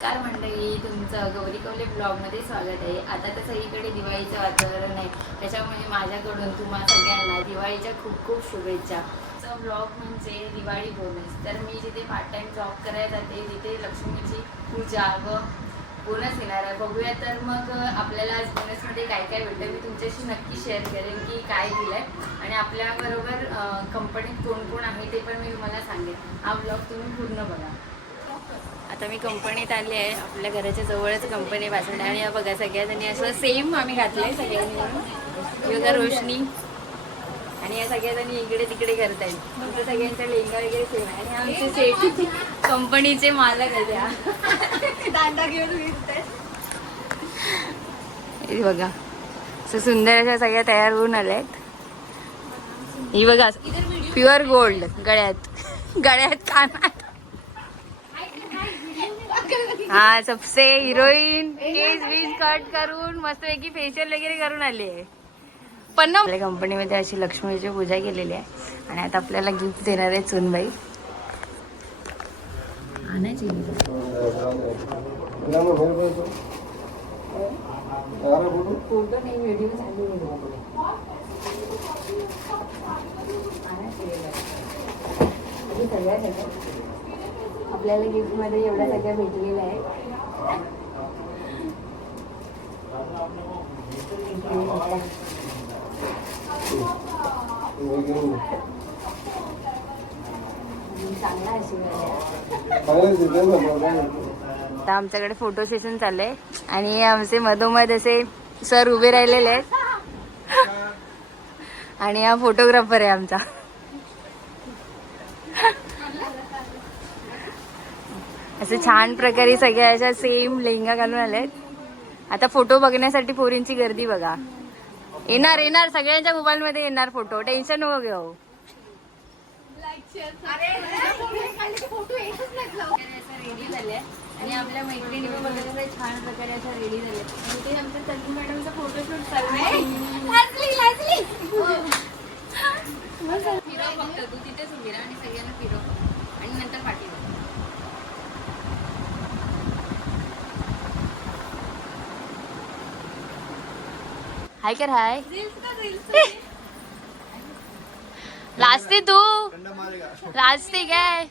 नमस्कार मंडळी तुमचं गौरी कवले ब्लॉगमध्ये स्वागत आहे. आता तर सगळीकडे दिवाळीचं वातावरण आहे. त्याच्यामुळे माझ्याकडून तुम्हा सगळ्यांना दिवाळीच्या खूप खूप शुभेच्छा. ब्लॉग म्हणजे दिवाळी बोनस तर मी जिथे पार्ट टाईम जॉब करायला जाते तिथे लक्ष्मीची पूजा व बोनस येणार आहे. बघूया तर मग आपल्याला आज बोनसमध्ये काय काय भेटतं मी तुमच्याशी नक्की शेअर करेन की काय दिलं आहे आणि आपल्याबरोबर कंपनीत कोण कोण आहे ते पण मी तुम्हाला सांगेन. हा ब्लॉग तुम्ही पूर्ण बघा. आता मी कंपनीत आली आहे आपल्या घराच्या जवळच कंपनी वाचणार आणि या बघा सगळ्याजणी असं सेम आम्ही घातलंय सगळ्यांनी मिळून. ही बघा रोशनी. आणि या सगळ्याजणी इकडे तिकडे करत आहेत सगळ्यांचा लेंगा वगैरे सेम आहे. आणि आमचे सेठ कंपनीचे मालक आहेत दांडा घेऊन हे बघा असं सुंदर अशा सगळ्या तयार होऊन आल्या आहेत ही बघा प्युअर गोल्ड गळ्यात. गळ्यात कानात. हा सबसे हिरोईन केस बीज कट करून मस्त पैकी फेशियल वगैरे करून आली आहे. पण ना आपल्या कंपनीमध्ये अशी लक्ष्मीची पूजा केलेली आहे. आणि आता आपल्याला गिफ्ट देणार आहे चुनबाई. आणायची आपल्याला गिफ्टमध्ये एवढ्या सगळ्या भेटलेल्या आहे चांगला आता आमच्याकडे फोटो सेशन चाललंय. आणि आमचे मधोमध असे सर उभे राहिलेले आहेत. आणि हा फोटोग्राफर आहे आमचा. असे छान प्रकारे सगळ्या अशा सेम लेहंगा घालून आलेत. आता फोटो बघण्यासाठी पोरींची गर्दी बघा. येणार येणार. सगळ्यांच्या मोबाईल मध्ये येणार फोटो टेन्शन नको घेऊ. फोटो येतच नाही रेडी झाल्या आणि आपल्या मैत्रिणी छान प्रकारे अशा रेडी झाल्या ते आमच्या तन्वी मॅडमचा फोटोशूट चालू आहे फिरव फक्त तू तिथेच उभी राहा आणि सगळ्यांना फिरव आणि नंतर पाठीवर हाय कर हाय. लाजते तू. लाजते काय?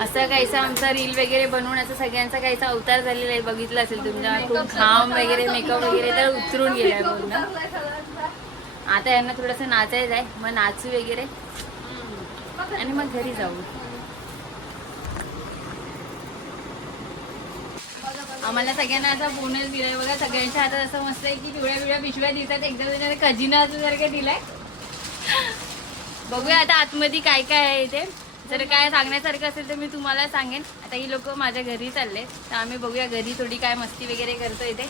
असं काहीसा आमचा रील वगैरे बनवून असं सगळ्यांचा काहीसा अवतार झालेला आहे. बघितलं असेल तुमच्या खूप घाम वगैरे मेकअप वगैरे तर उतरून गेलाय पूर्ण. आता यांना थोडंसं नाचायचं आहे मग नाचू वगैरे. आणि मग घरी जाऊ. आम्हाला सगळ्यांना असा बोनस दिलाय बघा. सगळ्यांच्या हातात असं मस्त आहे की पिवळ्या पिवळ्या पिशव्या दिसतात. एकदम खजिना असं सारखं दिलाय. बघूया आता आतमध्ये काय काय आहे इथे जर काय सांगण्यासारखं असेल तर मी तुम्हाला सांगेन. आता ही लोक माझ्या घरी चालले तर आम्ही बघूया घरी थोडी काय मस्ती वगैरे करतो इथे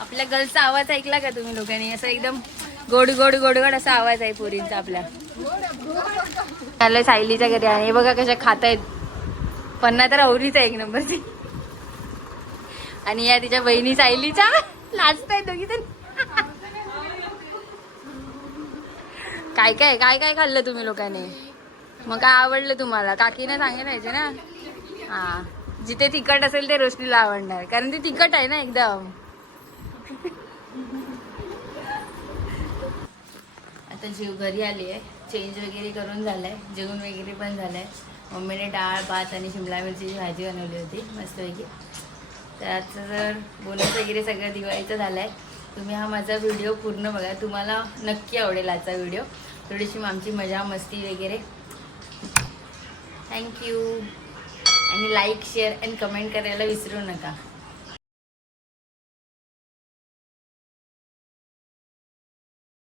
आपल्या गर्लचा आवाज ऐकला का तुम्ही लोकांनी? असं एकदम गोड गोड गोड गोड असा आवाज आहे पोरींचा आपल्या. आलं सायलीच्या घरी आणि हे बघा कशा खात आहेत पन्ना तर आवरीच आहे एक नंबरची आणि या तिच्या बहिणी सायलीच्या. लाजत आहे दोघी तर. काय काय काय काय खाल्लं तुम्ही लोकांनी? मग काय आवडलं तुम्हाला? काकीने सांगितलं ना? हा. जिथे तिखट असेल ते रोशनीला आवडणार. कारण ती तिखट आहे ना एकदम. आता जीव घरी आली आहे चेंज वगैरे करून झालं आहे जेवण वगैरे पण झालं आहे मम्मीने डाळ भात आणि शिमला मिरचीची भाजी बनवली होती मस्तपैकी. तर आता जर बोनस वगैरे सगळं दिवाळीचं झालं आहे तुम्ही हा माझा व्हिडिओ पूर्ण बघा. तुम्हाला नक्की आवडेल आजचा व्हिडिओ. थोडीशी आमची मजा मस्ती वगैरे. थँक्यू आणि लाईक शेअर अँड कमेंट करायला विसरू नका.